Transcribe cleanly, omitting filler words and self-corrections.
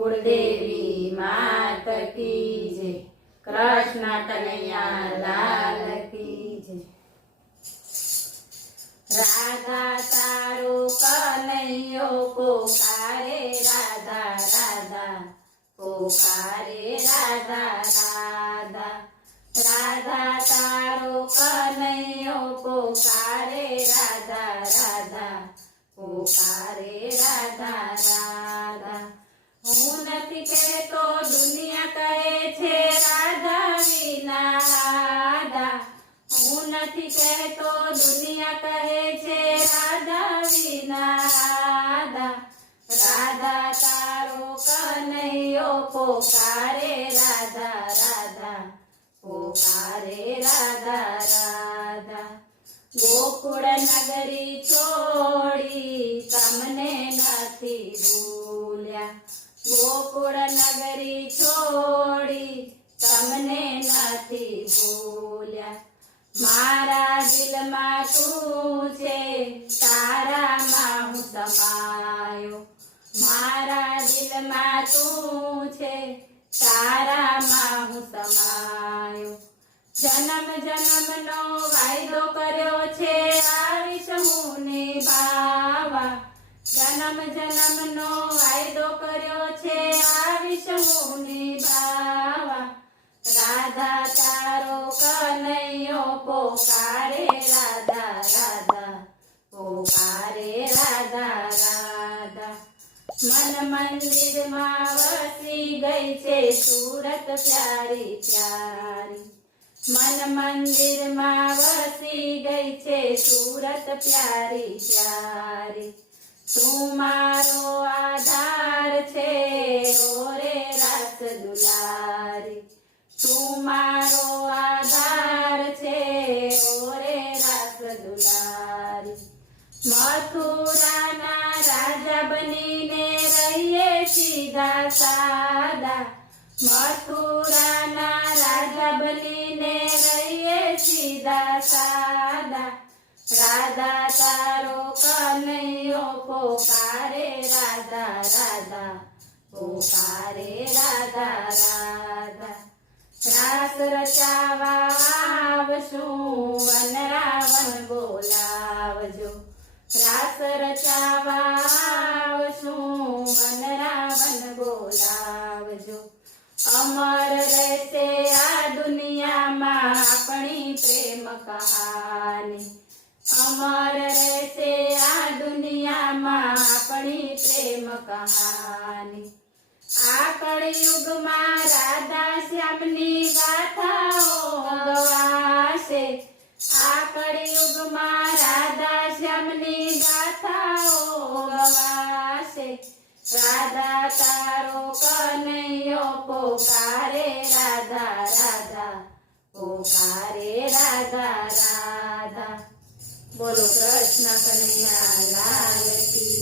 कुलदेवी मात की जय। कृष्ण कन्हैया लाल की जय। राधा तारो कन्हैयो पुकारे राधा राधा पुकारे राधा राधा। राधा तारो कन्हैयो पुकारे राधा राधा पुकारे राधा राधा। हूँ नथी कहतो दुनिया कहे छे राधा विना राधा। हूँ नथी कहतो दुनिया कहे छे राधा विना राधा। राधा तारो कन्हैयो पुकारे राधा राधा पुकारे राधा राधा। गोकुळ नगरी छोड़ी तमने नथी भूल्या। गोकुळ नगरी छोड़ी तमने नथी भूल्या। मारा दिलमां तू छे तारामां हूँ समायो। मारा दिलमां तू छे तारामां हूँ समायो। जन्म जन्मनो वायदो कर्यो छे आवीश हूँ निभावा। जन्म जन्मनो वायदो कर्यो छे आवीश हूँ निभावा। राधा तारो कन्हैयो पुकारे राधा राधा पुकारे राधा राधा। मन मंदिर मां वसी गई छे सूरत प्यारी प्यारी। मन मंदिर मां वसी गई छे सूरत प्यारी प्यारी। तू मारो आधार छे ओरे रास दुलारी। तू मारो आधार छे ओरे रास दुलारी। मथुराना राजा बनीने रहिए सीधा सादा। मथुराना राजा बनीने रहिए सीधा सादा। राधा तारो कन्हैयो पुकारे राधा राधा पुकारे राधा राधा। रास रचावा आवशु वनरावन बोलावजो। रास रचावा आवशु वनरावन बोलावजो। अमर रहते आ दुनिया मां अपनी प्रेम कहानी। अमर रहते आ दुनिया मां अपनी प्रेम कहानी। आ कलयुग मां राधा श्यामनी गाथाओ गवाशे। आ कलयुग मां राधा श्यामनी गाथाओ गवाशे। राधा तारो कन्हैयो पुकारे राधा राधा पुकारे राधा राधा। बोलो कृष्ण कन्हैया लाल की।